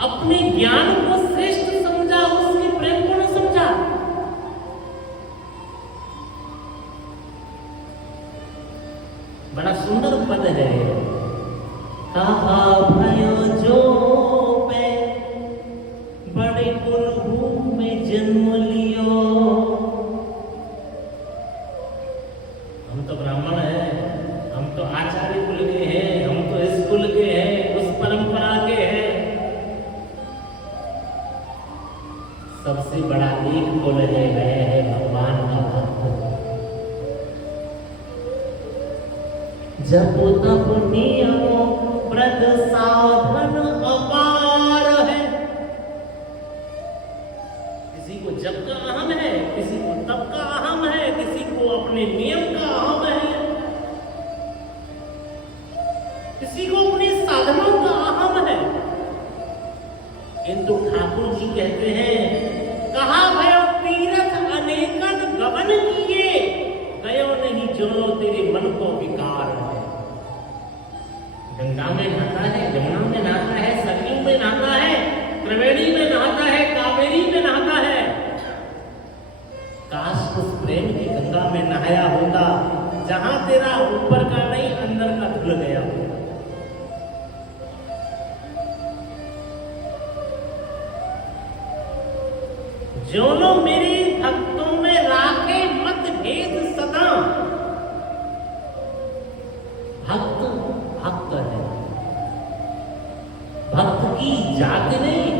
अपने ज्ञान को श्रेष्ठ समझा, उसके प्रेम को न समझा। बड़ा सुंदर पद है, कहा भयो जो पे बड़े कुल में जन्म लियो। हम तो ब्राह्मण हैं, हम तो आचार्य कुल के हैं, हम तो इस कुल के हैं, उस परंपरा के हैं। सबसे बड़ा एक कुल है भगवान का भक्त। जब तब नियम व्रत साधन अपार है। किसी को जप का अहम है, किसी को तप का अहम है, किसी को अपने नियम का अहम है, किसी को अपने साधनों का अहम है। किंतु ठाकुर जी कहते हैं, कहा भयो तीरथ अनेकन गमन किए, गयो नहीं जोनो तेरे मन को विकार है। गंगा में नहाता है, यमुना में नहाता है, सरयू में नहाता है, त्रिवेणी में नहाता है, कावेरी में नहाता है। काश उस प्रेम की गंगा में नहाया होता जहां तेरा ऊपर का नहीं अंदर का धुल गया होता। जोनो मेरे भक्तों में राखे मत भेद सदा। भक्त भक्त है, भक्त की जाति नहीं।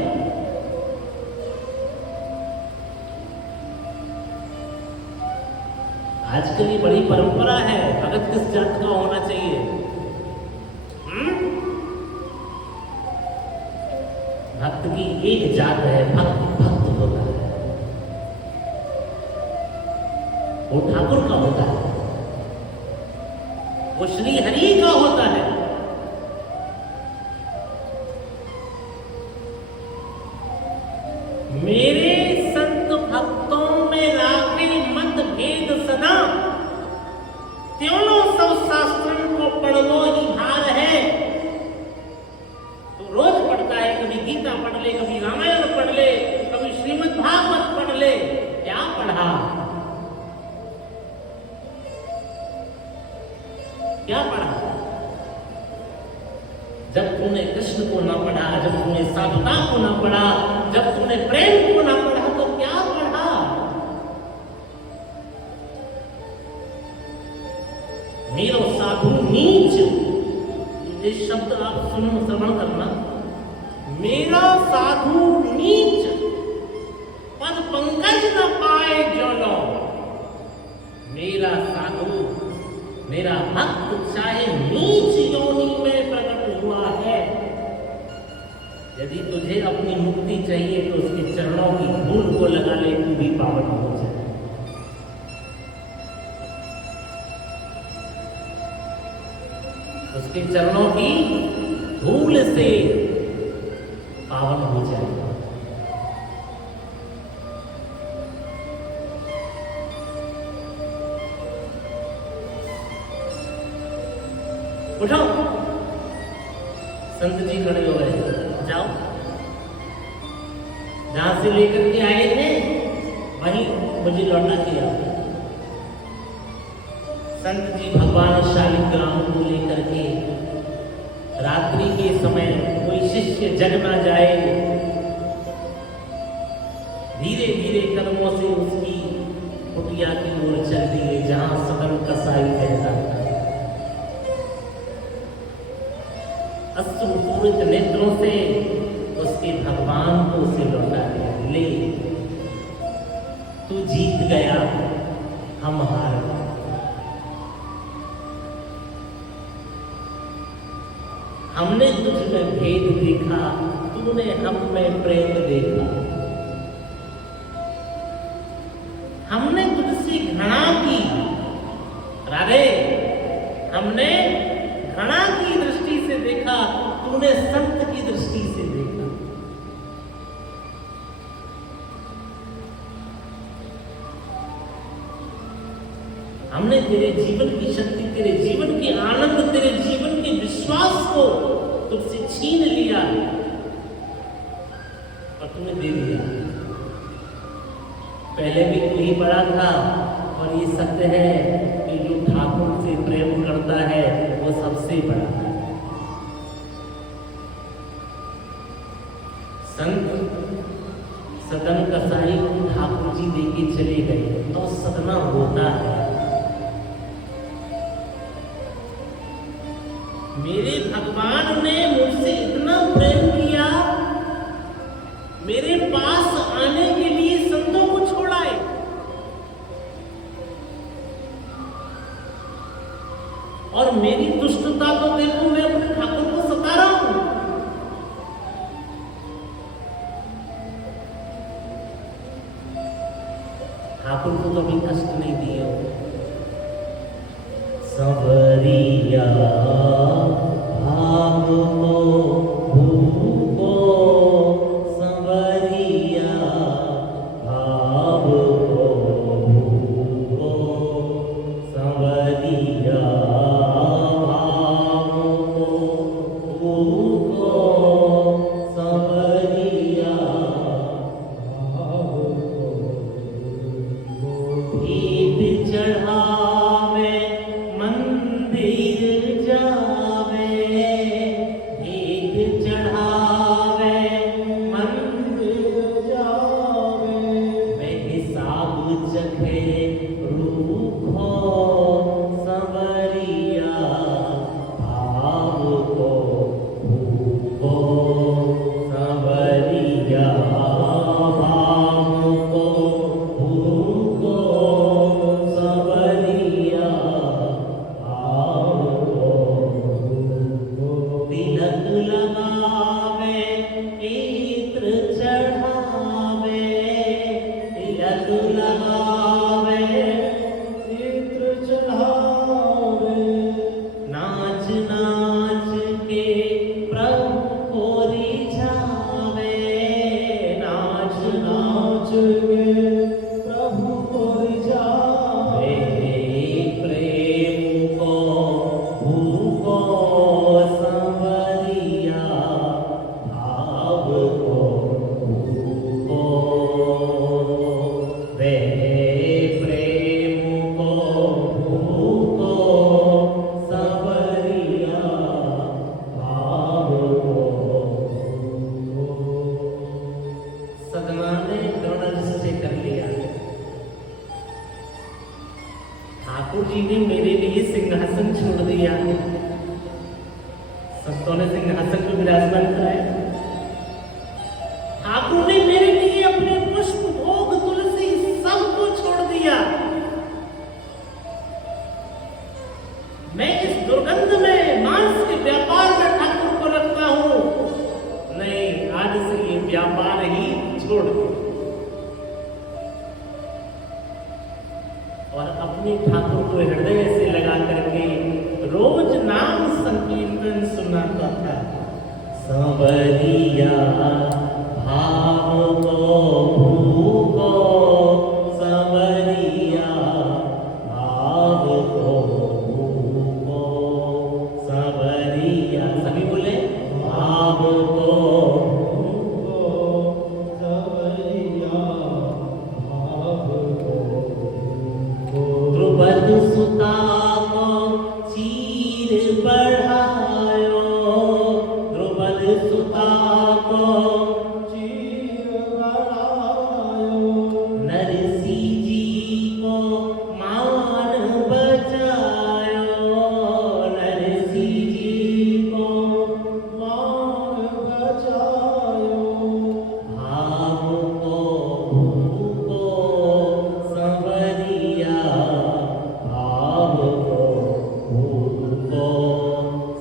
आजकल ये बड़ी परंपरा है, भगत किस जात का होना चाहिए? भक्त की एक जात है, भक्त भक्त होता है, वो ठाकुर का होता है, वो श्री हरि का होता है। मेरे संत भक्तों में राखे मत भेद सदा, त्यों सब शास्त्रन को पढ़ो ही भार है। तो रोज पढ़ता है, कभी गीता पढ़ ले, कभी रामायण पढ़ ले, कभी श्रीमद् भागवत पढ़ ले। क्या पढ़ा? क्या पढ़ा? जब तूने कृष्ण को ना पढ़ा, जब तूने साधुता को ना पढ़ा, जब तूने प्रेम को ना पढ़ा, तो क्या पढ़ा? मेरो साधु नीच, ये शब्द आप सुनो, श्रवण करना। मेरा साधु नीच, पद पंकज न पाए जो लो। मेरा साधु, मेरा भक्त चाहे नीच योनि में प्रकट हुआ है, यदि तुझे अपनी मुक्ति चाहिए तो उसके चरणों की धूल को लगा ले, तू भी पावन हो जाए। उसके चरणों की धूल से पावन हो जाए। उठो, संत जी खड़े हो गए, जाओ। जहां से लेकर के आए थे वहीं मुझे लौटा के आओ। संत जी भगवान शालिग्राम को लेकर के रात्रि के समय, कोई शिष्य जग ना जाए, धीरे धीरे कदमों से उसकी कुटिया की ओर चल दिए, जहां सदन कसाई रहता था। अश्रुपूरित नेत्रों से उसके भगवान को उसे लौटा दिया। ले, तू जीत गया, हम हार गए। हमने तुझ में भेद देखा, तूने हम में प्रेम देखा। हमने तुझसे घृणा की, राधे, हमने घृणा की दृष्टि से देखा, तूने संत की दृष्टि से देखा। हमने तेरे जीवन की शक्ति, तेरे जीवन के आनंद, तेरे जीवन के विश्वास को तुझसे छीन लिया। और तुम्हें दे दिया। पहले भी तू ही बड़ा था, और ये सत्य है कि जो ठाकुर से प्रेम करता है वो सबसे बड़ा है। संत सदन कसाई को ठाकुर जी लेके चले गए तो सदना रोता है, मेरे भगवान ने मुझसे इतना प्रेम किया, मेरे पास आने के लिए संतों को छोड़ाए, और मेरी दुष्टता तो देखो, मैं अपने ठाकुर को सता रहा हूं। ठाकुर को कभी कष्ट नहीं दिए। संवरिया भाव को भूको, संवरिया भाव को भूको, संवरिया भाव को भूको, संवरिया भाव को भीत चढ़ावे मंदिर जावे, भीत चढ़ावे मंदिर जावे, मैं हिसाब चखे रूखो, संवरिया भाव को भूखो, संवरिया भाव को भूखो, संवरिया भाव को भूखो। तिलक लगावे इत्र चढ़ावे, तिलक लगावे इत्र चढ़ावे, नाच नाच के प्रभु को रिझावे, नाच नाच के प्रभु को रिझावे, प्रेम को भूको, संवरिया भाव को भूको, वे प्रेम को भूको, संवरिया भाव को भूको। सदमा ने दृढ़ निश्चय कर लिया, ठाकुर जी ने मेरे लिए सिंहासन छोड़ दिया, संतों ने सिंहासन पर विराजमान कराया, ठाकुर ने मेरे लिए अपने पुष्प भोग तुलसी सबको छोड़ दिया, मैं इस दुर्गंध में मांस के व्यापार में ठाकुर को रखता हूं, नहीं आज से ये व्यापार ही छोड़ दो, और अपने ठाकुर को हृदय से लगा करके रोज नाम संकीर्तन सुनाता था। संवरिया भाव को भूको, संवरिया भाव को भूको, संवरिया, सभी बोले भाव को भूको, संवरिया भाव को भूको। द्रुपद सुता को चीर बढ़ायो, द्रुपद सुता को चीर बढ़ायो, नरसी जी को मान बचायो, नरसी जी को मान बचायो, भाव को भूको, संवरिया भाव को भूको,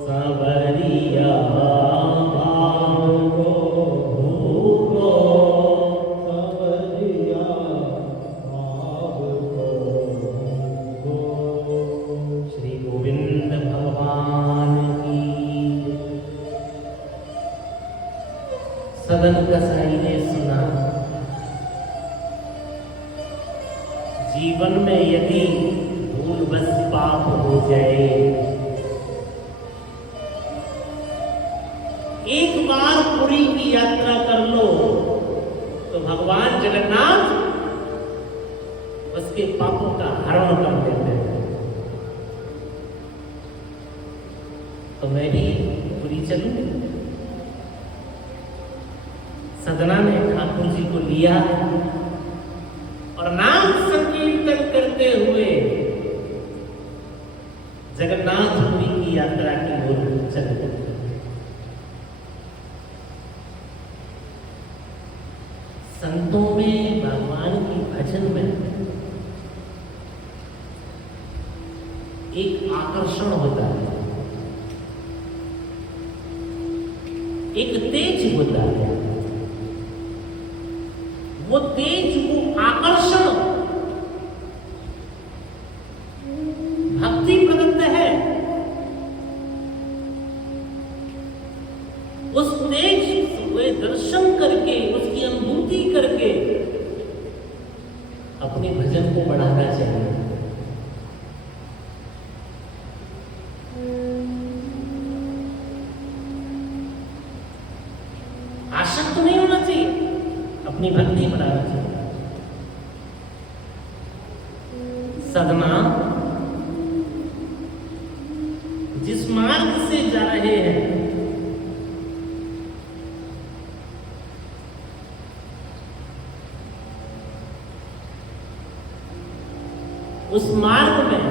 संवरिया भाव को भूको, संवरिया भाव को भूको। श्री गोविंद भगवान की। सदन कसाई ने सुना, जीवन में यदि भूल बस पाप हो जाए, एक बार पुरी की यात्रा कर लो, भगवान जगन्नाथ उसके पापों का हरण कर देते हैं। तो मैं भी पूरी चलूं। सदना ने ठाकुर जी को लिया और नाम संकीर्तन करते हुए जगन्नाथपुरी की यात्रा की ओर चले। संतों में, भगवान की भजन में एक आकर्षण होता है, एक तेज होता है। वो तेज, वो आकर्षण भक्ति प्रदत्त है। उस तेज हुए दर्शन करके, उसकी अनुभूति करके अपने भजन को बढ़ाना चाहिए। आसक्त नहीं होना चाहिए, अपनी भक्ति बढ़ाना चाहिए। सदना जिस मार्ग से जा रहे हैं, उस मार्ग में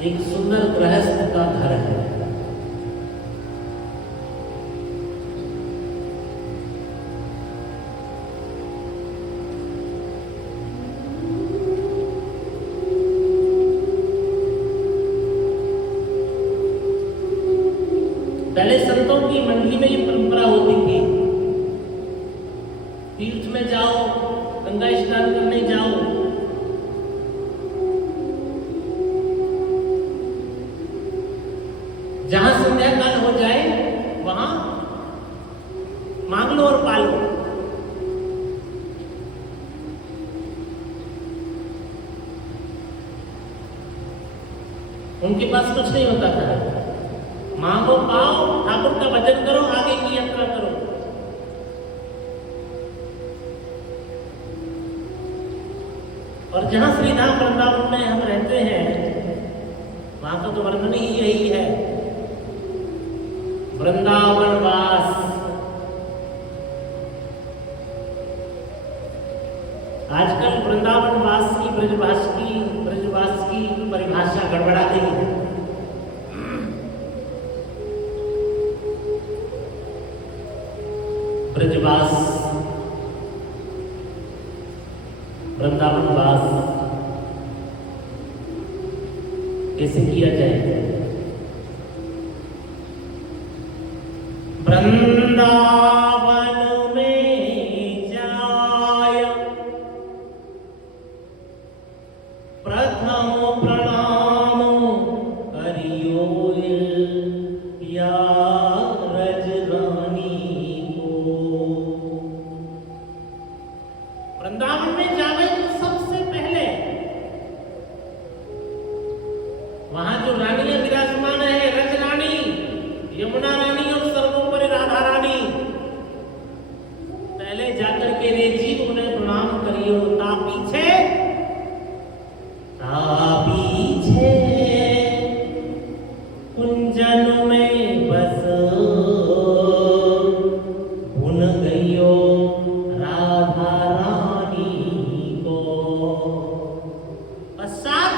एक सुंदर गृहस्थ का घर है। पहले संतों की मंडली में ये परंपरा होती थी, तीर्थ में जाओ, गंगा स्नान करने जाओ, जहां संध्या काल हो जाए वहां मांग लो और पालो। उनके पास कुछ नहीं होता था, मांगो पाओ, ठाकुर का भजन करो, आगे की यात्रा करो। और जहां श्रीधाम वृंदावन में हम रहते हैं, वहां का तो वर्णन ही यही है, वृंदावन वास। आजकल वृंदावन वास की ब्रजवास की परिभाषा गड़बड़ा गई है। ब्रजवास, वृंदावन वास कैसे किया जाए? वृंदावन में जाय प्रथम प्रणाम करियो या रजरानी को। वृंदावन में जावे तो सबसे पहले वहां जो रानियां विराजमान है, रज रानी, यमुना रानी और सर्वोपरि राधा रानी, पहले जाकर के रे जीव उन्हें प्रणाम करियो। ता पीछे कुंजन में बस भुन गयो राधा रानी को। पश्चात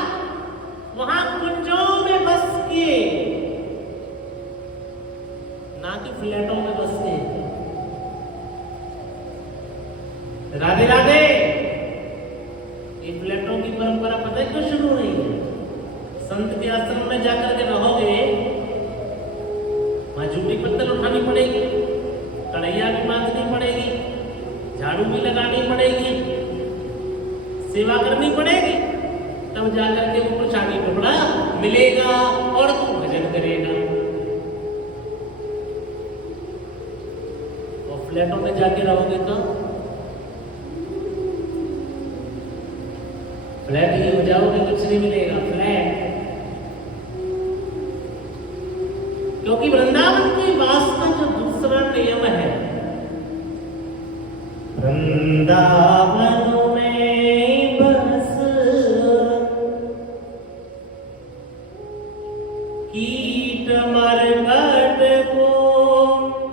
वहां कुंजों में बस के, ना कि फ्लैटों में बस के। राधे राधे। ये फ्लैटों की परंपरा पता है क्यों शुरू हुई है? संत के आश्रम में जाकर के रहोगे, वहां झूठी पत्तल उठानी पड़ेगी, कढ़ैया भी मांगनी पड़ेगी, झाड़ू भी लगानी पड़ेगी, सेवा करनी पड़ेगी, तब जाकर के वो प्रसादी टुकड़ा मिलेगा और तू भजन करेगा। और फ्लैटों में जाके रहोगे तो फ्लैट ही हो जाओगे, कुछ नहीं मिलेगा। फ्लैट क्योंकि वृंदावन के वास का जो दूसरा नियम है, वृंदावन में बस कीट मरकट को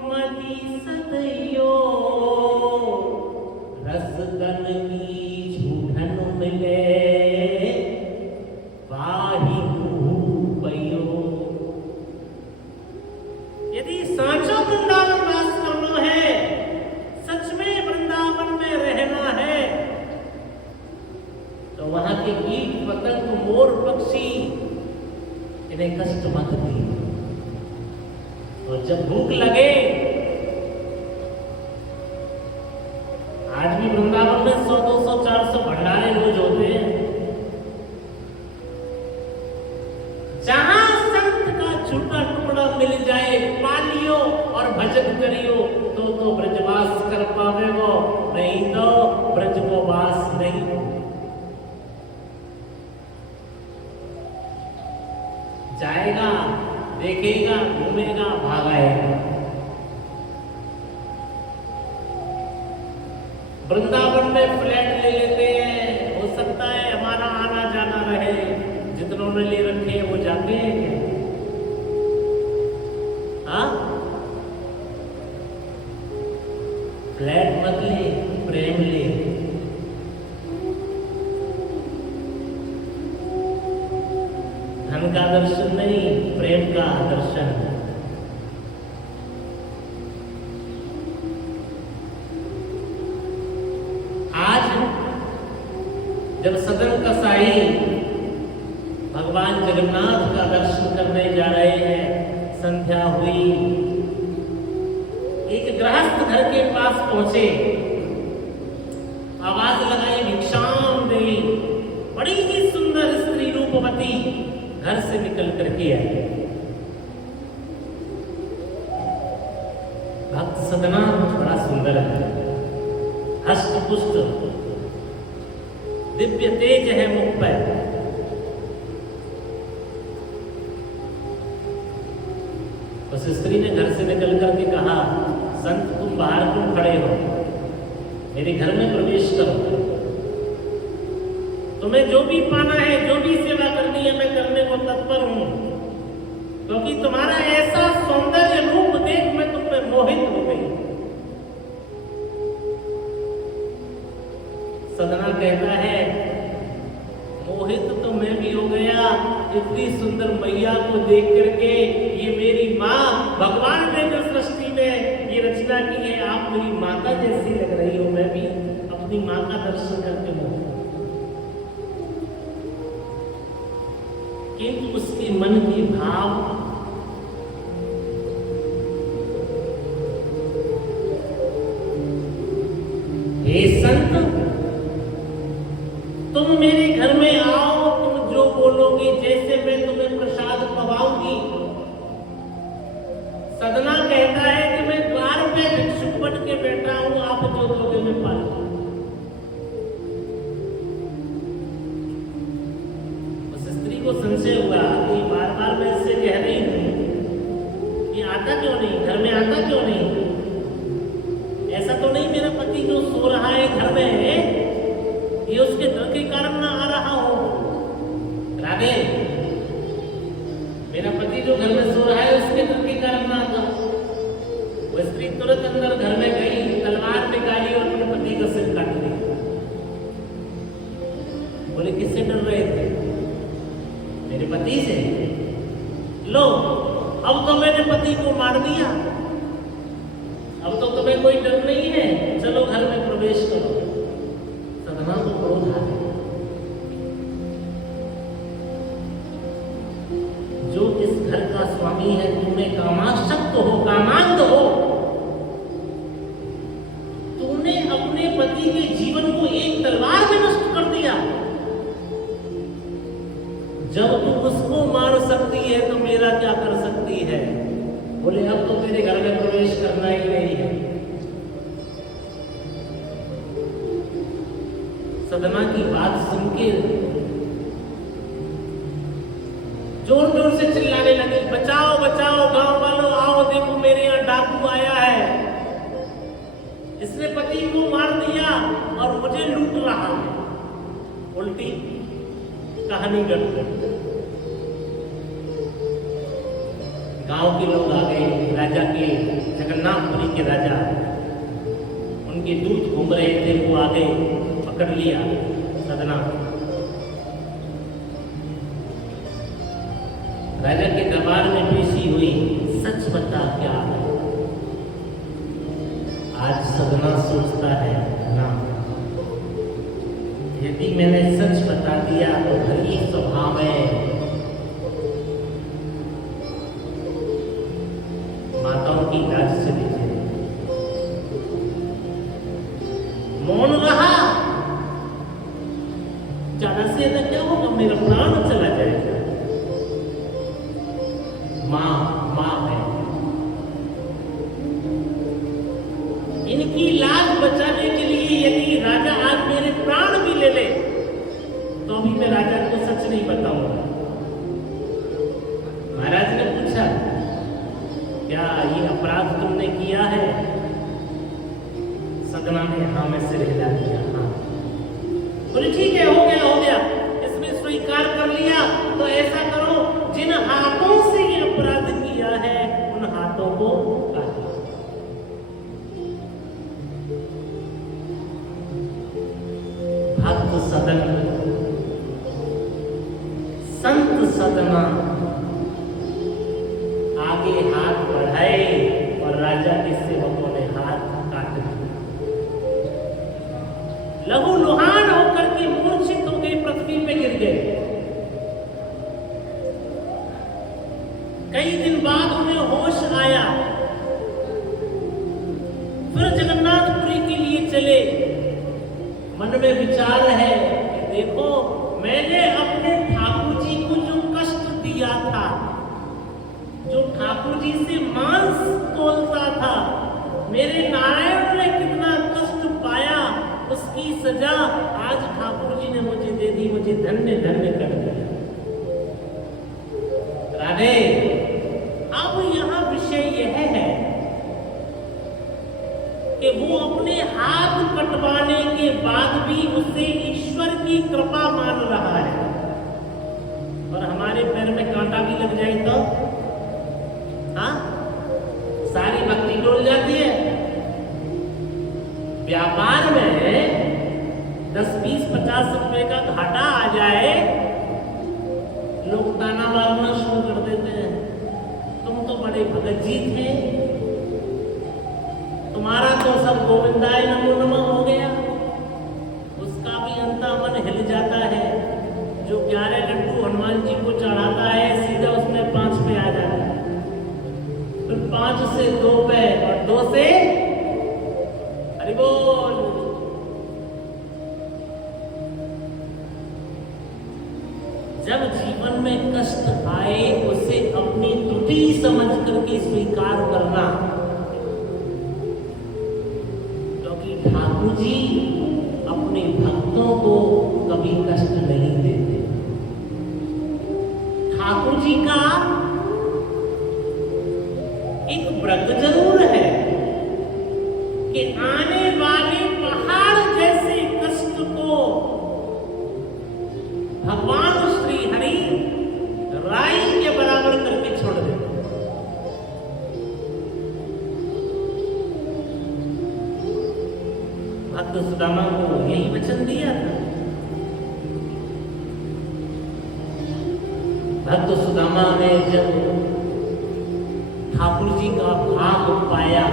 मति सदैयो, रसगन की झूठन मिले वाही पयो। यदि सांचो वृंदावन वास करना है, सच में वृंदावन में रहना है, तो वहां के कीट पतंग मोर पक्षी इन्हें कष्ट मत दी। और जब भूख लगे, आज भी वृंदावन में 100, 200, 400 भंडारे रोज होते हैं। जहां संत का छूटा टुकड़ा मिल जाए, पालियो और भजन करियो, तो ब्रजवास कर पावे वो, नहीं तो ब्रज को वास नहीं। जाएगा, देखेगा, घूमेगा, भागाएगा। वृंदावन में फ्लैट ले लेते हैं, हो सकता है हमारा आना जाना रहे, जितनों ने ले रखे हैं वो जाते हैं क्या? हाँ, फ्लैट मत ले, प्रेम ले। धन का दर्शन नहीं, प्रेम का दर्शन। आज जब सदन कसाई भगवान जगन्नाथ का दर्शन करने जा रहे हैं, संध्या हुई, एक गृहस्थ घर के पास पहुंचे, आवाज लगाई, भिक्षाम देवी। बड़ी ही सुंदर स्त्री रूपवती घर से निकल करके आई। भक्त सदना बड़ा सुंदर है, हष्ट पुष्ट, दिव्य तेज है मुख पर। उस स्त्री ने घर से निकल करके कहा, संत तुम बाहर क्यों खड़े हो, मेरे घर में प्रवेश करो। तुम्हें जो भी पाना है, जो भी सेवा करनी है, मैं करने को तत्पर हूं, क्योंकि तुम्हारा ऐसा सौंदर्य रूप देख मैं तुम पे मोहित हो गई। सदना कहता है, मोहित तो मैं भी हो गया, इतनी सुंदर मैया को देख करके। ये मेरी माँ, भगवान ने जो सृष्टि में ये रचना की है, आप मेरी माता जैसी लग रही हो, मैं भी अपनी माँ का दर्शन करके मोहित। किंतु उसके मन के भाव हे संत, तुम मेरे घर में आओ, तुम जो बोलोगे, जैसे मैं तुम्हें प्रसाद पवाऊंगी। सदना कहता है कि मैं द्वार पे भिक्षुक बन के बैठा हूं, आप जो दोगे मैं पालूंगा। संशय हुआ कि बार बार मैं इससे कह रही हूं कि आता क्यों नहीं, घर में आता क्यों नहीं? ऐसा तो नहीं मेरा पति जो सो रहा है घर में, ये उसके डर के कारण ना आ रहा हो। राधे, मेरा पति जो घर में सो रहा है उसके डर के कारण ना आता। वो स्त्री तुरंत अंदर घर में गई, तलवार निकाली और अपने पति का सिर काट दिया। बोले किससे डर रहे थे? मेरे पति से। लो, अब तो मैंने पति को मार दिया, अब तो तुम्हें कोई डर नहीं है, चलो घर में प्रवेश करो। सदना को क्रोध आ गया। जो इस घर का स्वामी है, तुम्हें कामासक्त हो, कामांध हो, तुमने अपने पति के जीवन को एक तलवार में नष्ट कर दिया। जब तू उसको मार सकती है तो मेरा क्या कर सकती है? बोले अब तो तेरे घर में प्रवेश करना ही नहीं है। सदना की बात सुन के जोर जोर से चिल्लाने लगी, बचाओ बचाओ, गांव वालों डाकू आया है, इसने पति को मार दिया और मुझे लूट रहा है। उल्टी कहानी गड़बड़। गांव के लोग आ गए, राजा के, जगन्नाथपुरी के राजा, उनके दूत घूम रहे थे, वो आ गए, पकड़ लिया सदना। राजा के दरबार में पेशी हुई, सच बता क्या है। आज सदना सोचता है ना, यदि मैंने सच बता दिया तो भली सभा में माताओं की लाज चली जाए। मौन रहा, ज्यादा से ज्यादा क्या होगा, मेरा प्राण चला जाएगा। माँ है, इनकी लाज बचाने के लिए यदि राजा आज मेरे प्राण भी ले ले तो भी मैं राजा को सच नहीं बताऊंगा। महाराज ने पूछा, क्या ये अपराध तुमने किया है? सदना ने हाँ में सिर हिला दिया। हाँ, बोले ठीक है, हो गया, इसमें स्वीकार कर लिया। तो ऐसा करो, जिन हाथों से ये अपराध किया है उन हाथों को काटो। भक्त सदन, संत सदना आगे हाथ बढ़ाए और राजा के सेवकों ने हाथ काट दिया। लहू लुहान होकर के मूर्छित हो गए, पृथ्वी पे गिर गए। कई दिन बाद उन्हें होश आया, फिर जगन्नाथपुरी के लिए चले। मन में विचार है कि देखो, मैंने अपने ठाकुर जी को जो कष्ट दिया था, जो ठाकुर जी से मांस तोलता था, मेरे नारायण ने कितना कष्ट पाया, उसकी सजा आज ठाकुर जी ने मुझे दे दी, मुझे धन्य धन्य कर दिया। राधे, अब यहाँ विषय यह है कि वो अपने हाथ कटवाने के बाद भी उसे ईश्वर की कृपा मान रहा है। और हमारे पैर में कांटा भी लग जाए तो हाँ, सारी भक्ति डोल जाती है। व्यापार में 10, 20, 50 रुपए का घाटा आ जाए, लोग ताना मारना शुरू कर देते हैं, तुम तो बड़े भगत जी थे, तुम्हारा तो सब गोविंदाय नमो नमः हो गया। उसका भी अंता मन हिल जाता है। जो 11 लड्डू हनुमान जी को चढ़ाता है, सीधा उसमें 5 पे आ जाता है, फिर 5 से 2 पे और 2 से हरि बोल। जब जीवन में कष्ट आए, उसे अपनी त्रुटि समझ करके स्वीकार करना, क्योंकि ठाकुर जी अपने भक्तों को कभी कष्ट नहीं देते। ठाकुर जी का एक व्रत जरूर है कि आने वाले पहाड़ जैसे कष्ट को भगवान श्री हरि राई के बराबर करके छोड़ देते। भक्त सुदामा को यही वचन दिया था। भक्त सुदामा ने जब ठाकुर जी का भाग पाया,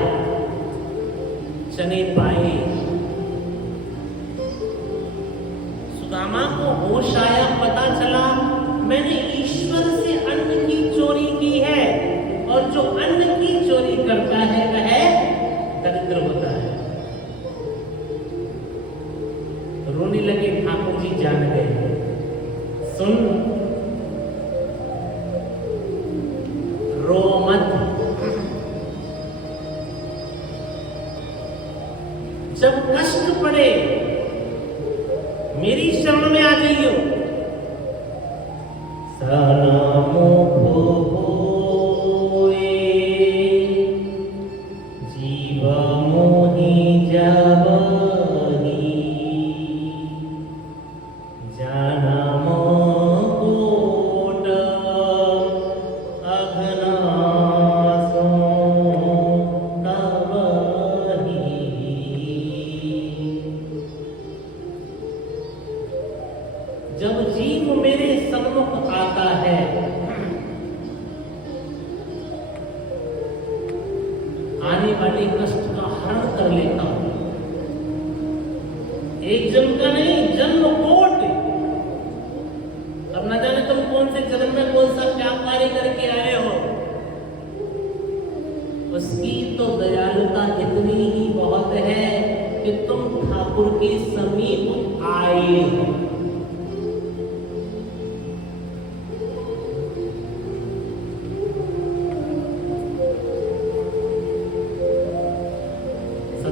चने पाए, सुदामा को होश आया, पता चला मैंने ईश्वर से अन्न की चोरी की है, और जो अन्न की चोरी करता है वह दरिद्र होता है। रोने लगे। ठाकुर जी जान गए, सुन, रो मत, जब कष्ट पड़े मेरी शरण में आ जाइयो। सनमुख होए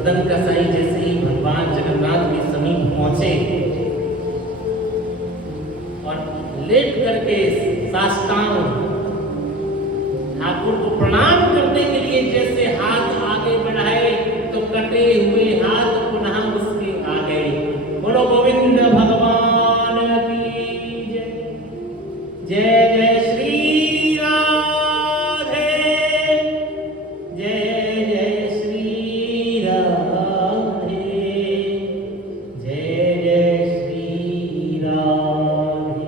सदन कसाई जैसे ही भगवान जगन्नाथ के समीप पहुंचे और लेट करके साष्टांग ठाकुर को प्रणाम करने के लिए जैसे हाथ आगे बढ़ाए तो कटे हुए हाथ पुनः उसके आ गए। बोलो गोविंद भगवान की जय। जय जय श्री राधे, जय जय श्री राधे, जय जय श्री राधे।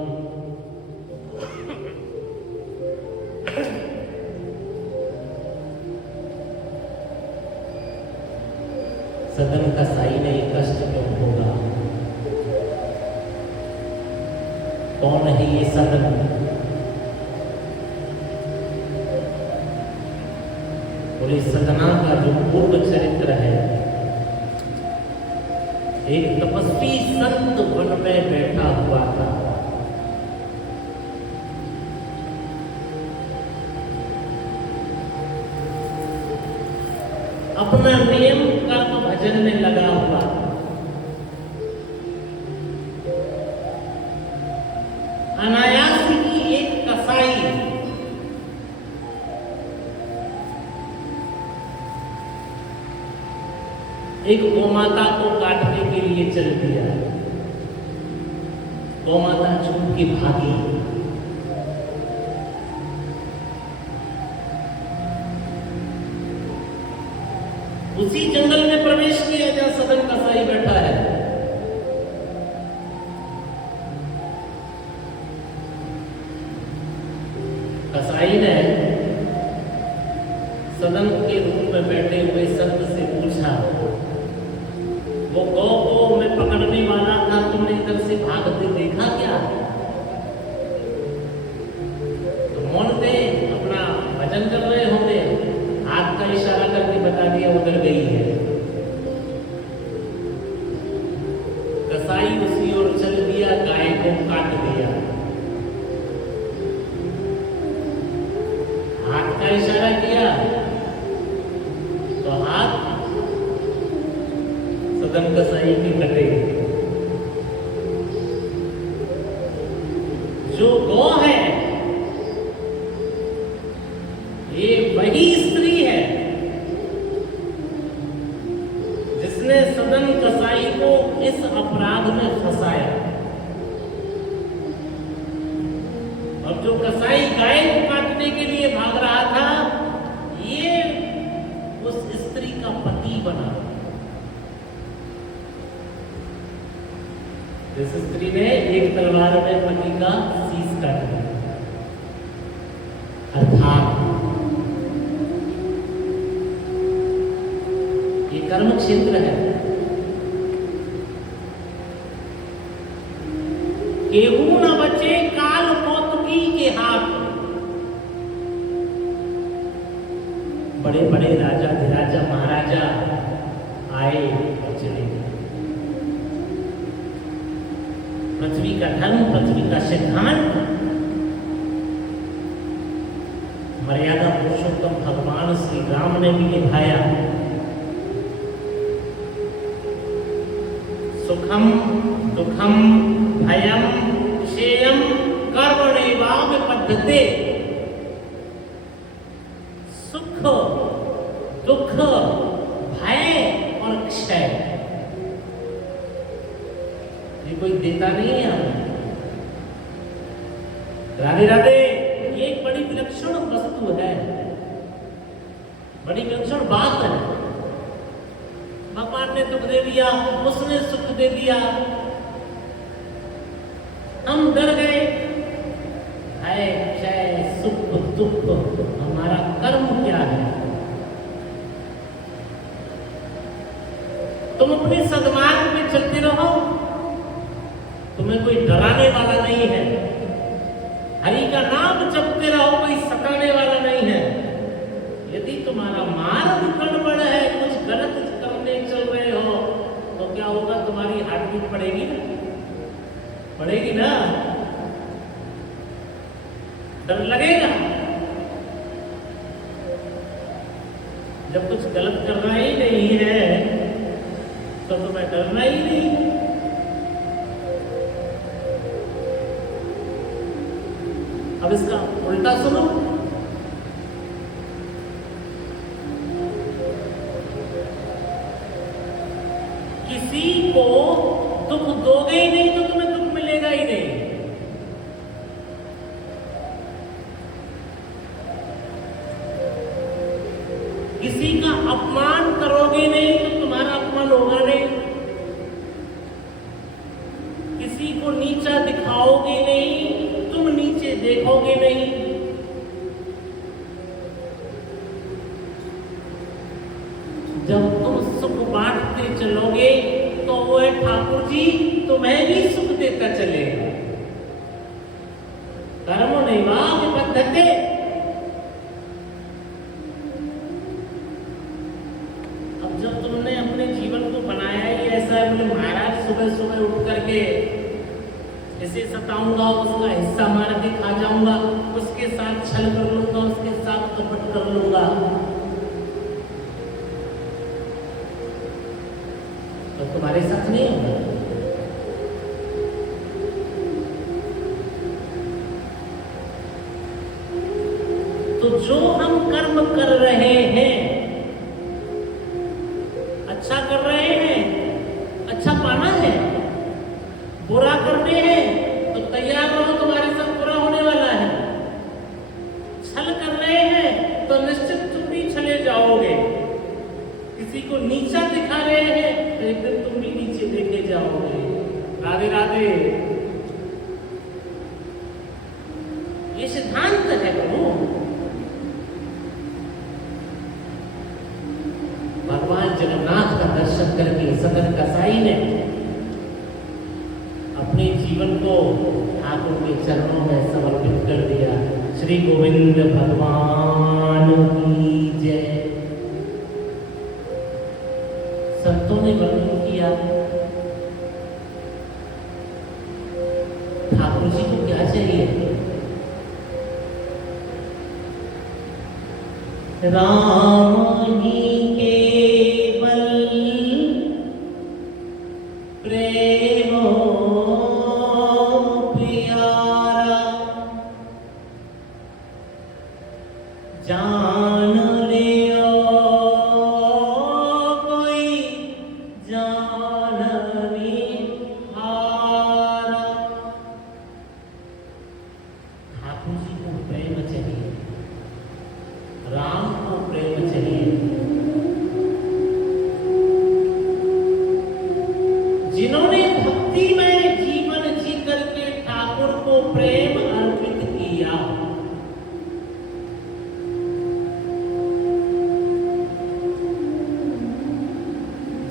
सदन कसाई ने कष्ट क्यों होगा? कौन है ये सदन? बोले सदना का जो पूर्व चरित्र है, एक तपस्वी संत वन में बैठा हुआ था। अपना नियम कर्म भजन में लगा हुआ। अनायास ही एक कसाई एक गोमाता को काटने के लिए चल दिया। गोमाता छूट के भागी। उसी जंगल में प्रवेश किया जहां सदन कसाई बैठा है। कसाई ने सदन के रूप में बैठे हुए संत से पूछा, वो गौ को मैं पकड़ने वाला था, तुमने इधर से भागते देखा क्या? तो मौन थे, अपना भजन कर रहे होंगे, हाथ का इशारा करके बता दिया उधर गई है। कसाई उसी ओर चल दिया, गाय को काट दिया। हाथ का इशारा किया तो हाथ सदन कसाई के कटे। जो गौ है ये वही स्त्री है जिसने सदन कसाई को इस अपराध में फंसाया। अब जो कसाई गाय को काटने के लिए भाग रहा था, ये उस स्त्री का पति बना। जिस स्त्री ने एक तलवार में पति का शीश काट दिया। अर्थात ये कर्म क्षेत्र है। केहू न बचे काल कौतुकी के हाथ। बड़े बड़े राजा धीराजा महाराजा आए और चले गए। पृथ्वी का धर्म, पृथ्वी का सिद्धांत, मर्यादा पुरुषोत्तम भगवान श्री राम ने भी निभाया। सुखम दुखम भयम क्षेयम कर्मणैवाभि पद्धते। सुख दुख भय और क्षय ये कोई देता नहीं है हमें। राधे राधे। ये एक बड़ी विलक्षण वस्तु है, बड़ी विलक्षण बात है। भगवान ने दुख दे दिया, उसने सुख दे दिया, हम डर गए। भय क्षय सुख दुख हमारा कर्म क्या है? तुम अपने सद्मार्ग में चलते रहो, तुम्हें कोई डराने वाला नहीं है। हरि का नाम जपते रहो, कोई सताने वाला नहीं है। यदि तुम्हारा मार्ग गड़बड़ है, कुछ गलत करने चल रहे हो, तो क्या होगा? तुम्हारी हार्ट बीट पड़ेगी ना, पड़ेगी ना, डर लगेगा। जब कुछ गलत करना ही नहीं है तो तुम्हें डरना ही नहीं है। अब इसका उल्टा सुनो। किसी को दुख दोगे ही नहीं तो तुम्हें दुख मिलेगा ही नहीं। किसी का अपमान करोगे नहीं तो तुम्हारा अपमान होगा नहीं। किसी को नीचा दिखाओगे नहीं, तुम नीचे देखोगे नहीं। जब तुम सुख बांटते चलोगे तो वह ठाकुर जी तुम्हें भी सुख देता चलेगा। कर्मो नैवापि बद्धते। अब जब तुमने अपने जीवन को बनाया ही ऐसा है, बोले महाराज सुबह सुबह उठ करके इसे सताऊंगा, उसका हिस्सा मार के खा जाऊंगा, उसके साथ छल कर लूंगा, उसके साथ कपट कर लूंगा, तो तुम्हारे साथ नहीं होगा। तो जो हम कर्म कर रहे हैं, अच्छा कर रहे हैं, अच्छा पाना है। बुरा करने हैं तो तैयार रहो, तुम्हारे साथ बुरा होने वाला है। छल कर रहे हैं तो निश्चित तुम भी छले जाओगे। किसी को नीचा दिखा रहे हैं तो एक दिन तुम भी नीचे देखे जाओगे। राधे राधे। ये सिद्धांत है प्रभु। भगवान जगन्नाथ का दर्शन करके सदन कसाई ने अपने जीवन को ठाकुर के चरणों में समर्पित कर दिया। श्री गोविंद भगवान की जय। संतों ने वर्णन किया ठाकुर जी को क्या चाहिए। राम ही केवल प्रेम प्यारा, जान लियो कोई जानवी हारा। ठाकुर जी को प्रेम चाहिए, राम को प्रेम चाहिए। जिन्होंने भक्तिमय जीवन जी करके ठाकुर को प्रेम अर्पित किया,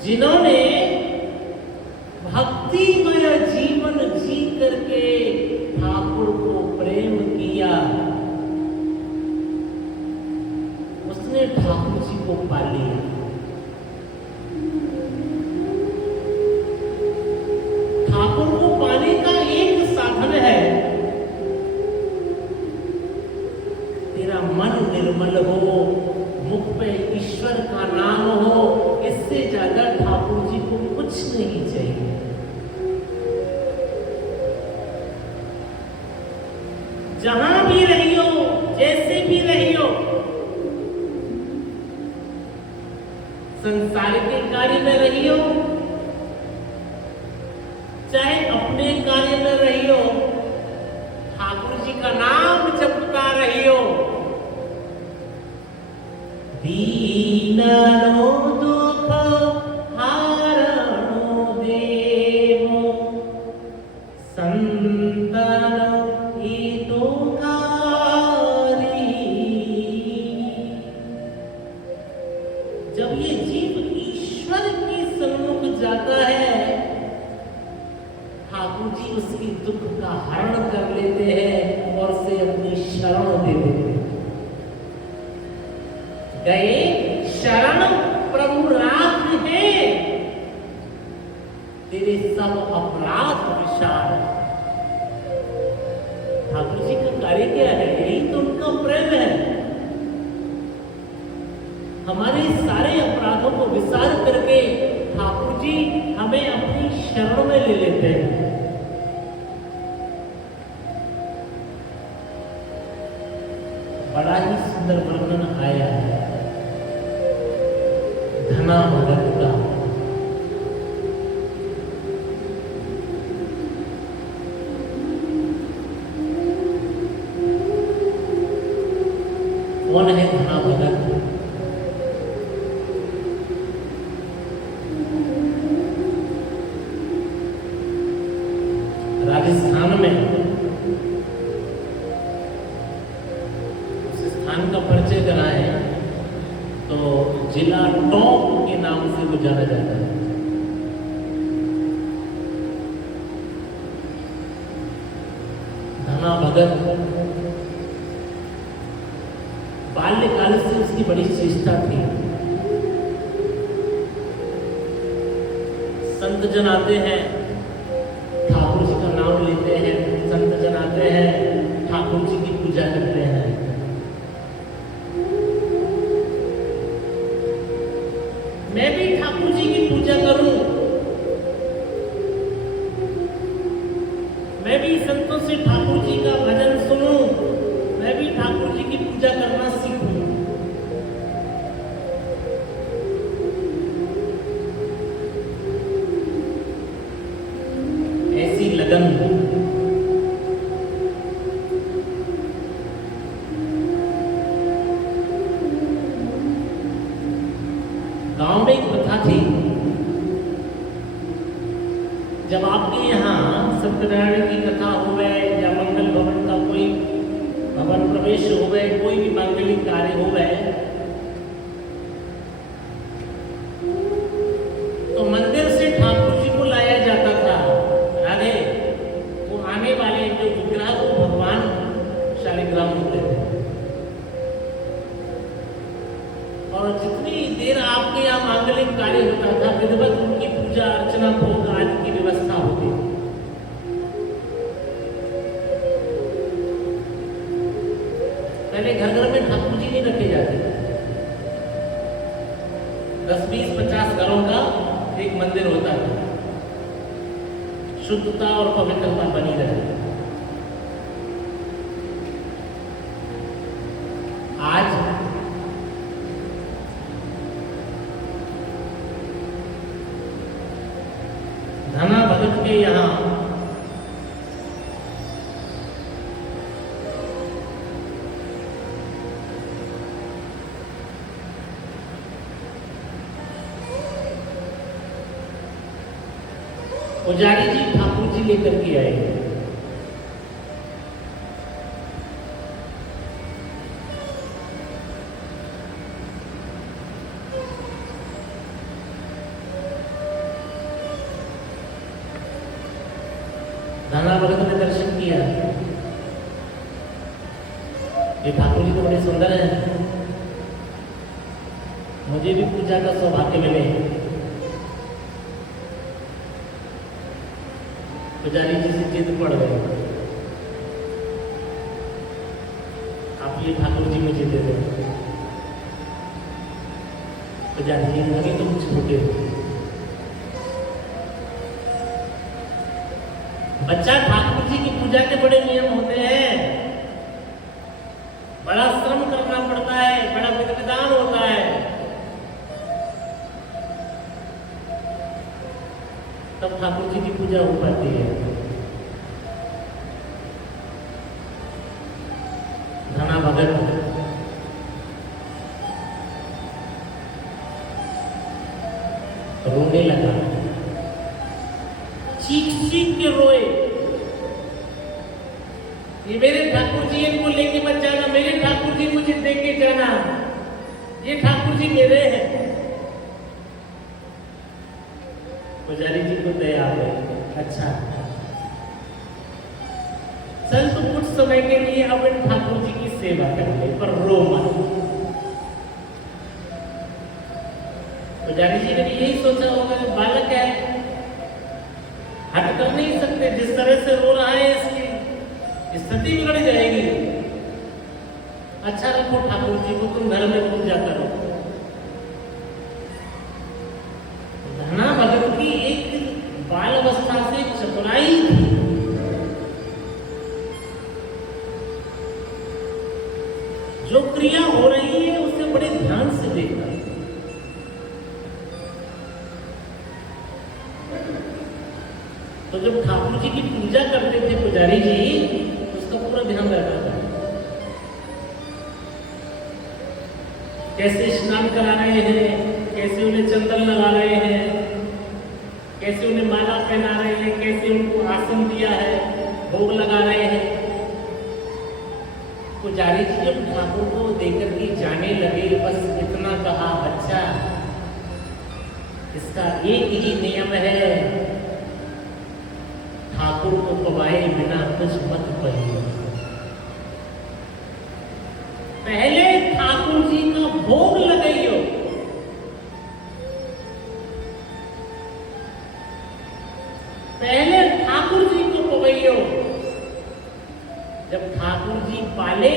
जिन्होंने भक्तिमय जीवन जी करके ठाकुर को प्रेम किया, उसने ठाकुर जी को पा लिया। ठाकुर को पाने का एक साधन है, तेरा मन निर्मल हो, मुख पे ईश्वर का नाम हो। इससे ज्यादा ठाकुर जी को कुछ नहीं चाहिए। जहां भी रही हो, जैसे भी रही हो, संसार के कार्य में रही हो, चाहे अपने कार्य में रही हो, ठाकुर जी का नाम जपता रही हो। दीननो दुख हारणो देवो, संतनो हितोकारी। जब ये जीव ईश्वर के सन्मुख जाता है, ठाकुर जी उसकी दुख का हरण कर लेते हैं और उसे अपनी शरण दे देते हैं। गए शरण प्रभु राख है, तेरे सब अपराध विशाल। ठाकुर जी का कार्य क्या है? यही तो उनका प्रेम है। हमारे सारे अपराधों को विसार करके ठाकुर जी हमें अपनी शरण में ले लेते हैं। बड़ा ही सुंदर वर्णन आया है धना भगत का। कौन है धना भगत? राजस्थान में उस स्थान का परिचय कराए तो जिला टोंक के नाम से वो जाना जाता है। धना भगत बाल्यकाल से उसकी बड़ी चेष्टा थी। संत जन आते हैं, ठाकुर जी का नाम लेते हैं, संत जन आते हैं, ठाकुर जी की पूजा करते हैं। मैं भी ठाकुर जी की पूजा करूं, मैं भी संतों से ठाकुर जी का भजन सुनूं, मैं भी ठाकुर जी की पूजा करना सीखूं। ऐसी लगन गांव में एक प्रथा थी, जब आपके यहाँ सत्यनारायण की कथा हुए या मंगल भवन का कोई भवन प्रवेश हो गए, कोई भी मांगलिक कार्य हो गए, तो मंदिर से ठाकुर जी को लाया जाता था। राधे वो आने वाले जो विग्रह वो भगवान शालिग्राम होते थे। और जितनी देर आपके यहाँ मांगलिक कार्य होता था, विधिवत उनकी पूजा अर्चना भोग आदि की व्यवस्था होती थी। पहले घर घर में ठाकुर जी नहीं रखे जाते थे। 10, 20, 50 घरों का एक मंदिर होता था, शुद्धता और पवित्रता बनी रहे। आज धना भगत के यहाँ पुजारी जी ठाकुर जी लेकर के आए। धना भगत ने दर्शन किया, ये ठाकुर जी तो बड़े सुंदर हैं, मुझे भी पूजा का सौभाग्य मिले। पुजारी जी से जिद पड़ गई, आप ये ठाकुर जी मुझे दे दो। पुजारी जी लगे तो कुछ छोटे हो, बच्चा ठाकुर जी की पूजा के बड़े नियम होते हैं, बड़ा श्रम करना पड़ता है, बड़ा विधि विधान होता है, तब ठाकुर जी की पूजा हो पाती है। धना भगत रोने लगा, चीख चीख के रोए, ये मेरे ठाकुर जी इनको लेके मत जाना, मेरे ठाकुर जी मुझे देके जाना, ये ठाकुर जी मेरे हैं। पुजारी जी को दया आ गई, अच्छा चल तो कुछ समय के लिए अब इन ठाकुर जी की सेवा कर ले, पर रो मत। पुजारी जी ने भी यही सोचा होगा कि बालक है, हट कर नहीं सकते, जिस तरह से रो रहा है इसकी स्थिति बिगड़ जाएगी। अच्छा रखो ठाकुर जी को, तुम घर में पूजा करो। धना सुनाई थी। जो क्रिया हो रही है उसे बड़े ध्यान से देखना। तो जब ठाकुर जी की पूजा करते थे पुजारी जी, उसका पूरा ध्यान रहता था। कैसे स्नान करा रहे हैं, कैसे उन्हें चंदन लगा रहे हैं, कैसे उन्हें माला पहना रहे हैं, कैसे उनको आसन दिया है, भोग लगा रहे हैं। पुजारी जी जब ठाकुर को देकर के जाने लगे, बस इतना कहा, अच्छा इसका एक ही नियम है, ठाकुर को पवाए बिना कुछ मत कहिए। पहले ठाकुर जी का भोग लगाइयो, पहले ठाकुर जी को पवैयो। जब ठाकुर जी पाले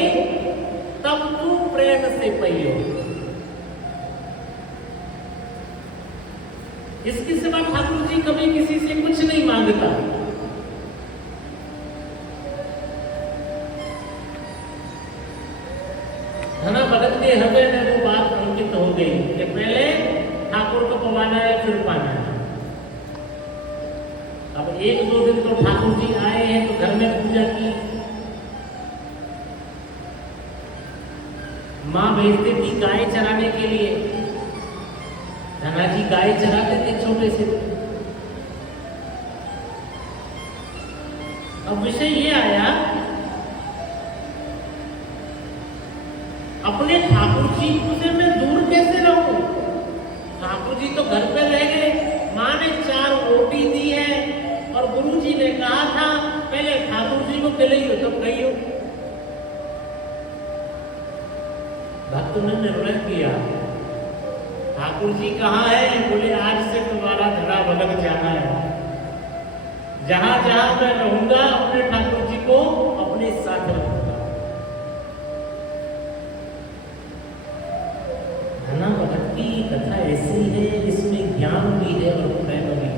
तब तू प्रेम से पइयो। इसके सिवा ठाकुर जी कभी किसी से कुछ नहीं मांगता। धना भगत के हृदय में वो बात अंकित हो गई कि पहले ठाकुर को पवाना है, फिर पाना है। अब एक दो दिन तो ठाकुर जी आए हैं तो घर में पूजा की, माँ भेजती थी गाय चराने के लिए। धना जी गाय चराते थे छोटे से। अब विषय ये आया, अपने ठाकुर जी से मैं दूर कैसे रहूं? ठाकुर जी तो घर पे रह गए, माँ ने 4 रोटी दी है और गुरु जी ने कहा था पहले ठाकुर जी को खिलाइयो तब कहियो। भक्त ने निर्णय किया, ठाकुर जी कहाँ है? बोले आज से तुम्हारा धड़ा भलक जाना है। जहां जहां मैं रहूंगा अपने ठाकुर जी को अपने साथ रखूंगा। धना भगत की कथा ऐसी है, इसमें ज्ञान भी है और प्रेम भी।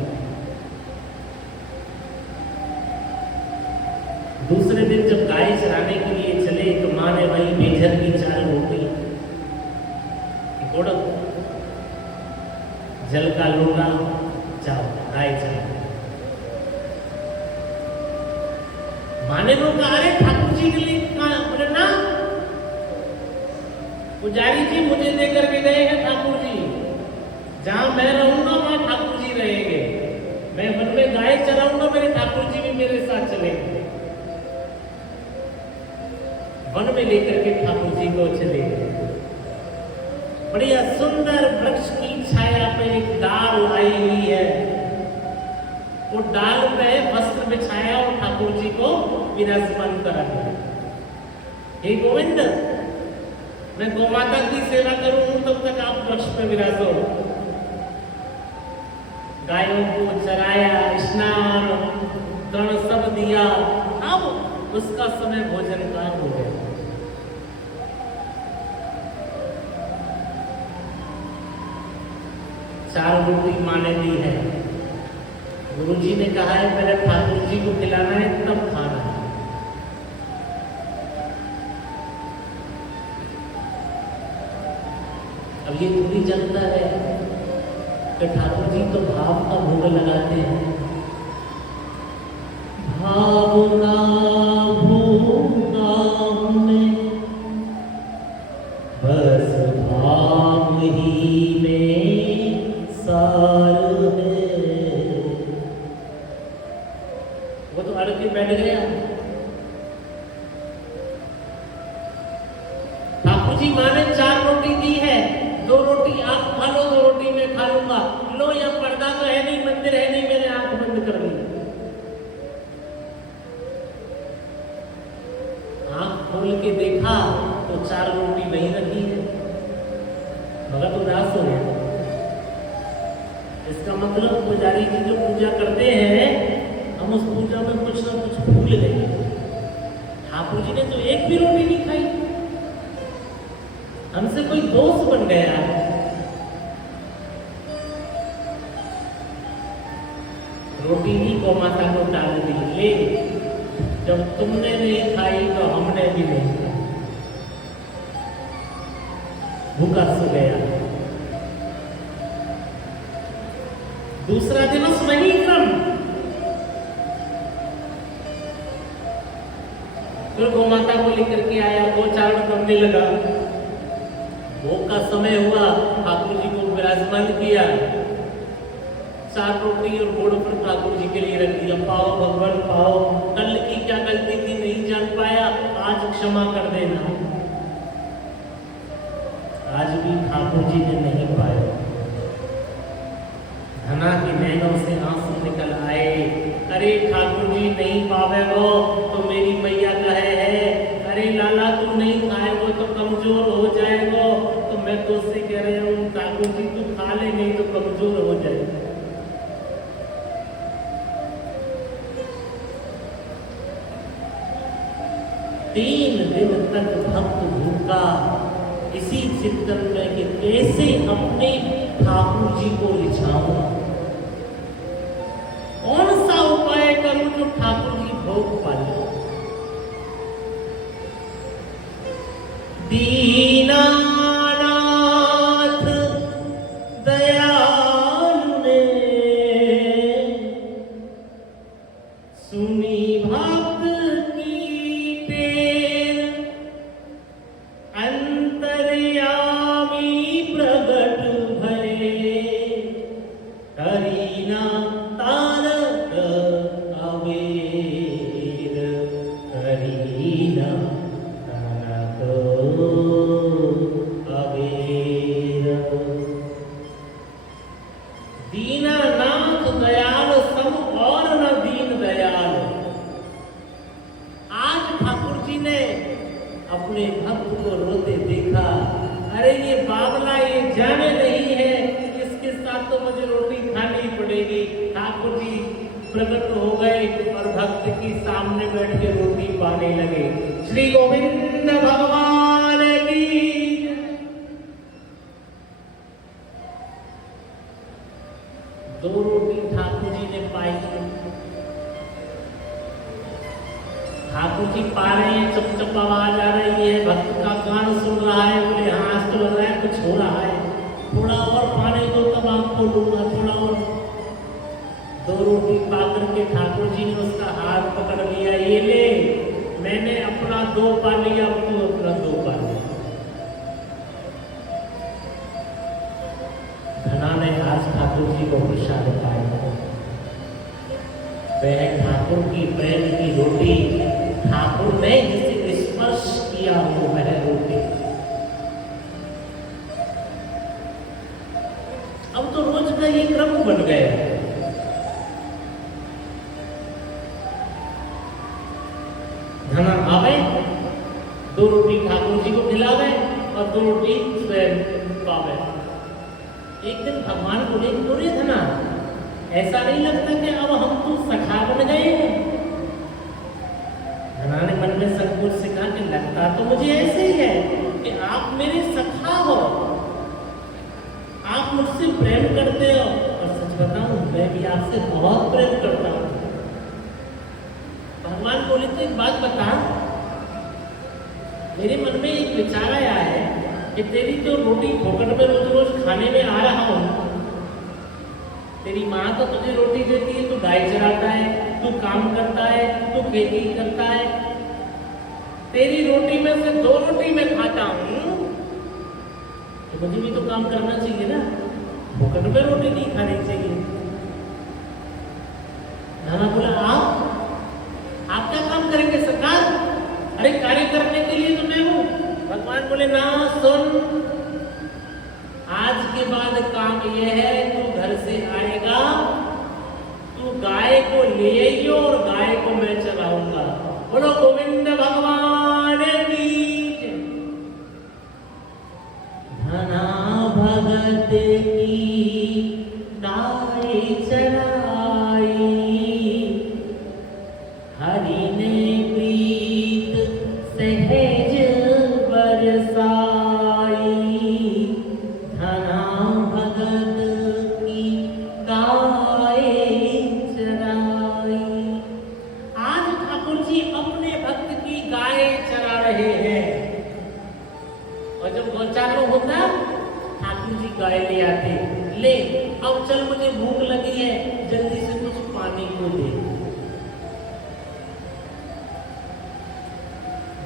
दूसरे दिन जब गाय चराने के लिए चले तो माँ ने वही बेझर की 4 रोटी, गुड़, जल का लोटा, जाओ गाय चरा। माँ ने वो कहा, अरे ठाकुर जी के लिए कहा? बोले ना, पुजारी जी मुझे देकर के गए हैं ठाकुर जी। जहां मैं रहूंगा वहां ठाकुर जी रहेंगे। मैं वन में गाय चराऊंगा, मेरे ठाकुर जी भी मेरे साथ चलेंगे। वन में लेकर के ठाकुर जी को चले गए। बढ़िया सुंदर वृक्ष की छाया पे एक डाल आई हुई है। वो डाल पे वस्त्र बिछाया और ठाकुर जी को विराजमान करा दिया। हे गोविंद, मैं गोमाता की सेवा करूं तब तक आप वृक्ष पे विराजो। गायों को चराया, स्नान तरण सब दिया। अब उसका समय भोजन का हो गया। चार रोटी माँ ने दी है। गुरु जी ने कहा है पहले ठाकुर जी को खिलाना है तब खाना है। अब ये थोड़ी जनता है कि ठाकुर जी तो भाव का भोग लगाते हैं। भाव का भोग में बस भाव ही में सार है। वो तो अड़ के बैठ गया। ठाकुर जी माँ ने 4 रोटी दी है, 2 रोटी आप खा लो, 2 रोटी मैं खा लूंगा। लो, या पर्दा तो है नहीं, मंदिर है नहीं, मैंने आंख बंद कर ली। आंख खोल के देखा तो 4 रोटी नहीं रखी है। भगत उदास हो गया। इसका मतलब पुजारी जी जो पूजा करते हैं, हम उस पूजा में कुछ ना कुछ भूल गए। ठाकुर जी ने तो एक भी रोटी नहीं खाई। हमसे कोई दोस्त बन गया। रोटी ही गौ माता को डाल दी, ले जब तुमने नहीं खाई तो हमने भी नहीं खाई, भूखा सो गया। दूसरा दिवस वही क्रम, फिर गौ माता को लेकर के आया, गोचारण करने लगा। भोग का समय हुआ, ठाकुर जी को विराजमान किया, 4 रोटी और गुड़ पर ठाकुर जी के लिए रख दिया। पाओ भगवान पाओ, कल की क्या गलती थी नहीं जान पाया, आज क्षमा कर देना। आज भी ठाकुर जी ने नहीं पाया। धना की नैनों से आंसू निकल आए, अरे ठाकुर जी नहीं पावे वो तो मेरी मैया कहे है, अरे लाला तू नहीं खाए वो तो कमजोर हो जाएगा। तो मैं तो उससे कह रहा हूँ ठाकुर जी तू खा ले, नहीं तो कमजोर हो जाएगा। 3 दिन तक भक्त भूखा, इसी चिंतन में कि कैसे अपने ठाकुर जी को रिझाऊं, कौन सा उपाय करूं जो ठाकुर जी भोग पाए। दीनानाथ दयालु ने सुनी भक्त की टेर, अंतर्यामी प्रगट भये, करीना तारक अवेर, करीना तारक अवेर। दीनानाथ दयाल सम और न दीन दयाल। आज ठाकुर जी ने अपने भक्त को रोते देखा, अरे ये बावला ये जाने नहीं है, इसके साथ तो मुझे रोटी खानी पड़ेगी। ठाकुर जी प्रकट हो गए और भक्त की सामने बैठ के रोटी पाने लगे। श्री गोविंद भगवान की। दो रोटी ठाकुर जी ने पाई, ठाकुर जी पा रहे हैं, चप चप आवाज आ रही है, भक्त का कान सुन रहा है, बोले हाँ आज तो लग रहा है कुछ हो रहा है, थोड़ा और पाने दो तब आपको लूंगा, थोड़ा और। 2 रोटी पा करके ठाकुर जी ने उसका हाथ पकड़ लिया, ये ले, मैंने अपना 2 पा लिया, अब तू अपना 2 पा लिया। धना ने आज ठाकुर जी को प्रसाद पाया, वह ठाकुर की प्रेम की रोटी, ठाकुर ने जिसे स्पर्श किया वो वह रोटी। अब तो रोज का ये क्रम बन गया। धना आवे, 2 रोटी ठाकुर जी को खिलावे और 2 रोटी स्वयं पावे। एक दिन भगवान बोले, बोले धना ऐसा नहीं लगता कि अब हम तो सखा बन गए हैं? धना ने मन में संकोच से कहा कि लगता तो मुझे ऐसे ही है कि आप मेरे सखा हो, आप मुझसे प्रेम करते हो, और सच बताऊं मैं भी आपसे बहुत प्रेम करता हूं। भगवान बोले तो एक बात बता, मेरे मन में एक विचार आया है कि तेरी जो रोटी फोकट में रोज रोज खाने में आ रहा हूं, तेरी माँ तो तुझे रोटी देती है, तू गाय चराता है, तू काम करता है, तू खेती करता है, तेरी रोटी में से 2 रोटी मैं खाता हूं, तो मुझे भी तो काम करना चाहिए ना, फोकट में रोटी नहीं खानी चाहिए। नाना बोला आप क्या काम करेंगे सरकार? अरे कार्य करने के लिए तो मैं हूं। भगवान बोले ना सुन, आज के बाद काम यह है, तू घर से आएगा, तू गाय को ले आइयो और गाय को मैं चलाऊंगा। बोलो गोविंद भगवान की। धना भगत की गाय चराई, हरि ने प्रीत सहज बरसाई, धना भगत की गाय चराई। गाय ले आते, ले अब चल मुझे भूख लगी है, जल्दी से कुछ पानी को दे।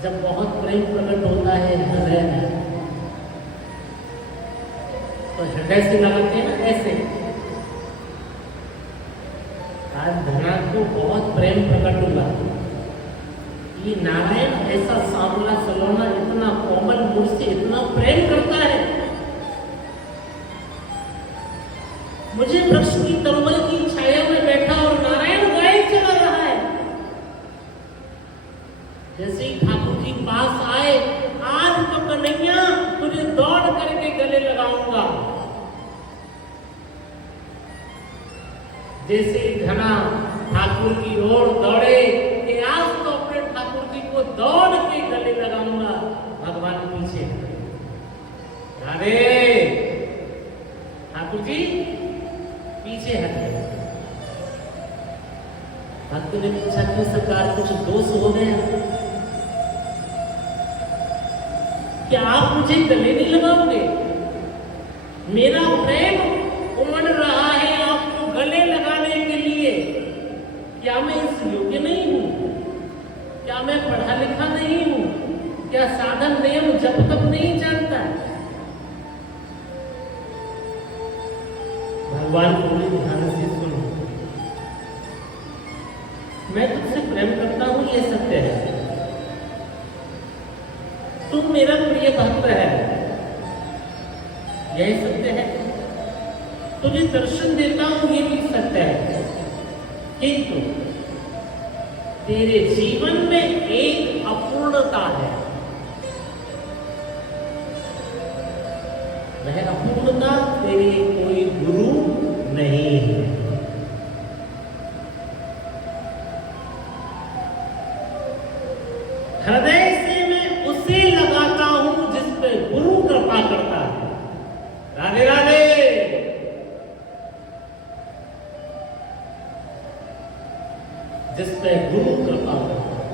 जब बहुत प्रेम प्रकट होता है हृदय में, तो हृदय से लगाते हैं ना ऐसे। आज धना को बहुत प्रेम प्रकट हुआ, ये नारायण ऐसा सांवला सलोना इतना कोमल मुझसे इतना प्रेम करता है, मुझे वृक्ष की तलवल की छाया में बैठा और नारायण गाय चला रहा है। जैसे ही ठाकुर जी पास आए, आज तो कन्हैया तुझे दौड़ करके गले लगाऊंगा। जैसे ही धना ठाकुर की ओर दौड़े कि आज तो अपने ठाकुर जी को दौड़ के गले लगाऊंगा, भगवान पीछे राधे, ठाकुर जी पीछे हटे। भक्त ने पूछा कि सरकार कुछ दोष हो गया क्या, आप मुझे गले नहीं लगाओगे? मेरा प्रेम उमड़ रहा है आपको गले लगाने के लिए। क्या मैं इस योग्य नहीं हूं? क्या मैं पढ़ा लिखा नहीं हूं? क्या साधन नियम जब तक नहीं जानता? भगवान पूरे ध्यान से सुन, मैं तुझसे प्रेम करता हूं, ये सत्य है। तुम मेरा प्रिय भक्त है, यही सत्य है। तुझे दर्शन देता हूं, ये भी सत्य है। किंतु तेरे जीवन में एक अपूर्णता है, वह अपूर्णता तेरे कोई गुरु नहीं है। हृदय से मैं उसे लगाता हूं जिस पे गुरु कृपा करता है। राधे राधे। जिस पे गुरु कृपा करता है।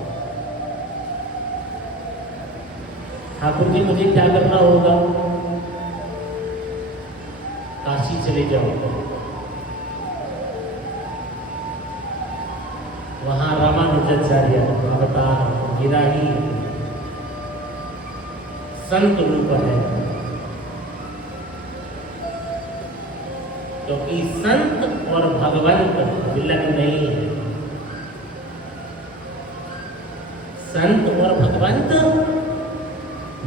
ठाकुर जी मुझे क्या करना होगा? काशी चले जाओ, वहां रामानुजाचार्य अवतार गिराही संत रूप है, क्योंकि संत और भगवंत विलग नहीं है। संत और भगवंत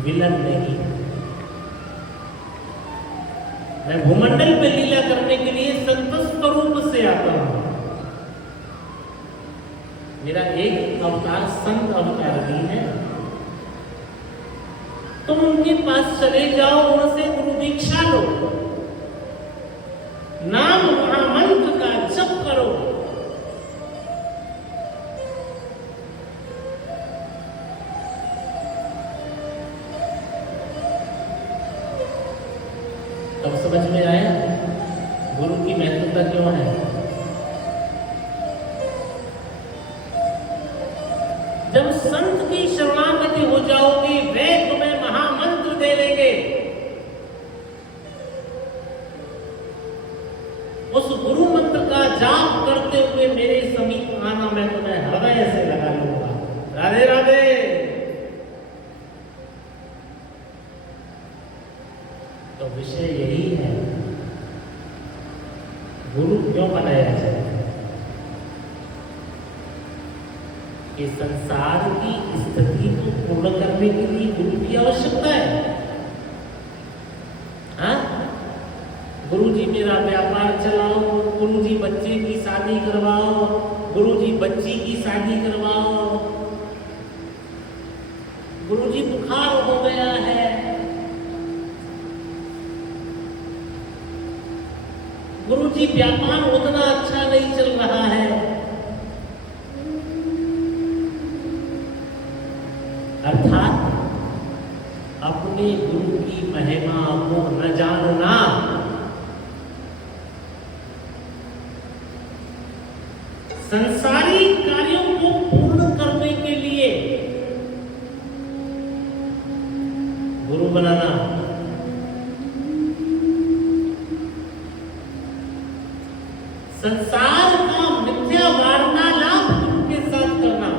विलग नहीं। मैं भूमंडल पे लीला करने के लिए संत स्वरूप से आता हूं। मेरा एक अवतार संत अवतार भी है। तुम उनके पास चले जाओ, उनसे गुरु दीक्षा लो, नाम महामंत्र का जप करो। तब समझ में आया गुरु की महत्वता क्यों है। जब संत की शरणागति हो जाओगे, वे तुम्हें महामंत्र दे देंगे। उस गुरु मंत्र का जाप करते हुए मेरे समीप आना, मैं तुम्हें हृदय से लगा लूंगा। राधे राधे। तो विषय यही है, गुरु क्यों बनाया जाए? कि संसार की स्थिति को पूर्ण करने के लिए गुरु की आवश्यकता है। हाँ, गुरु जी मेरा व्यापार चलाओ, गुरु जी बच्चे की शादी करवाओ, गुरु जी बच्ची की शादी करवाओ, गुरु जी बुखार हो गया है, गुरु जी व्यापार उतना अच्छा नहीं चल रहा है। अर्थात अपने गुरु की महिमा को न जानना। संसारी कार्यों को पूर्ण करने के लिए गुरु बनाना, संसार का मिथ्या वार्तालाप गुरु के साथ करना।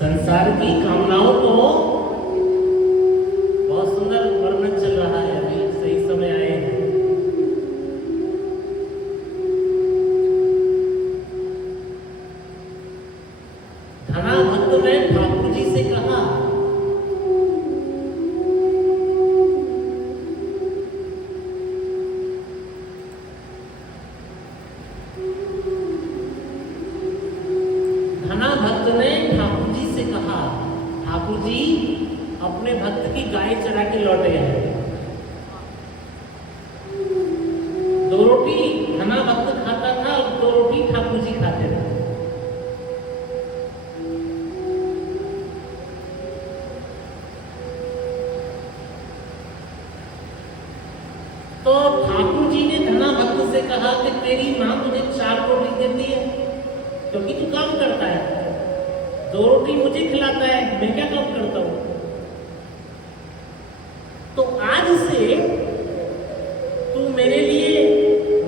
संसार की कामनाओं को बहुत सुंदर वर्णन चल रहा है, अभी सही समय आए हैं। धना भक्त ने ठाकुर जी से कहा, धना भक्त ने ठाकुर जी से कहा, ठाकुर जी अपने भक्त की गाय चरा के लौटे हैं। 2 रोटी धना भक्त खाता था और 2 रोटी ठाकुर जी खाते थे। तो ठाकुर जी ने धना भक्त से कहा कि तेरी मां तुझे 4 रोटी देती है क्योंकि तू काम करता है, 2 रोटी मुझे खिलाता है, मैं क्या काम करता हूं। तो आज से तू मेरे लिए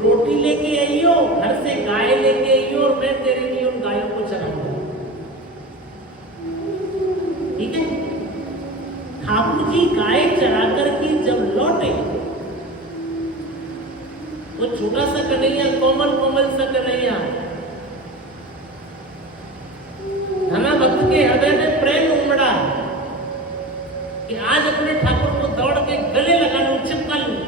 रोटी लेके आई हो, घर से गाय लेके आई हो और मैं तेरे लिए उन गायों को चराऊंगा, ठीक है। ठाकुर जी गाय चरा करके जब लौटे, वो छोटा सा कन्हैया, कोमल कोमल सा कन्हैया, धना भक्त के हृदय में प्रेम उमड़ा कि आज अपने ठाकुर को दौड़ के गले लगा लूं, चिपका लूं।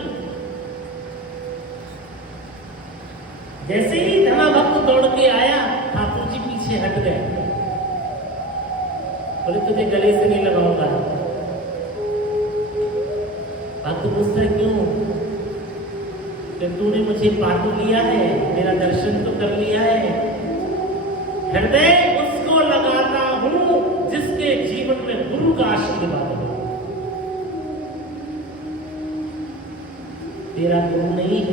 जैसे ही धना भक्त दौड़ के आया, ठाकुर जी पीछे हट गए, बोले तुझे गले से नहीं लगाऊंगा। भक्त पूछता है क्यों? कि तूने मुझे पाटू लिया है, मेरा दर्शन तो कर लिया है। हृदय उसको लगाता हूं जिसके जीवन में गुरु का आशीर्वाद हो। तेरा गुरु नहीं है।